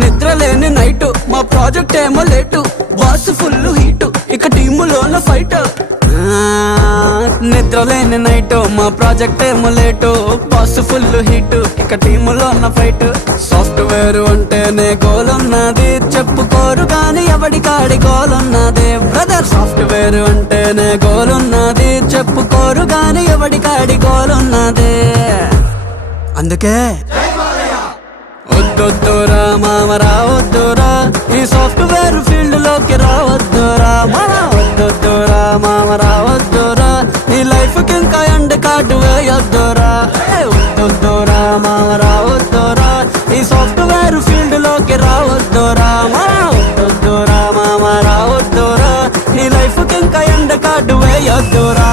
నిద్రలేని నైట్ మా ప్రాజెక్ట్ ఏమో లేటు బాస్ ఫుల్ హీటు ఇక టీములోన ఫైట్ నిద్రలేని నైట్ మా ప్రాజెక్ట్ ఏమో లేటు బాస్ ఫుల్ హీటు ఇక టీములోన ఫైట్ సాఫ్ట్వేర్ అంటేనే గోల్ ఉన్నది చెప్పుకోరు గాని ఎవడి కాడి గోల్ ఉన్నది బ్రదర్ సాఫ్ట్వేర్ అంటేనే గోల్ ఉన్నది చెప్పుకోరు గాని ఎవడి కాడి గోల్ ఉన్నది అందుకే వద్దొద్దురా మామ రావద్దురా ఈ సాఫ్ట్వేర్ ఫీల్డ్ లోకి రావద్దురా మామ వద్దొద్దురా మామ రావద్దురా ఈ లైఫ్ కి ఇంకా ఎండ్ కార్డు వేయొద్దురా వద్దొద్దురా మామ రావద్దురా ఈ సాఫ్ట్వేర్ ఫీల్డ్ లోకి రావద్దురా మామ వద్దొద్దురా మామ రావద్దురా ఈ లైఫ్ కి ఇంకా ఎండ్ కార్డు వేయొద్దురా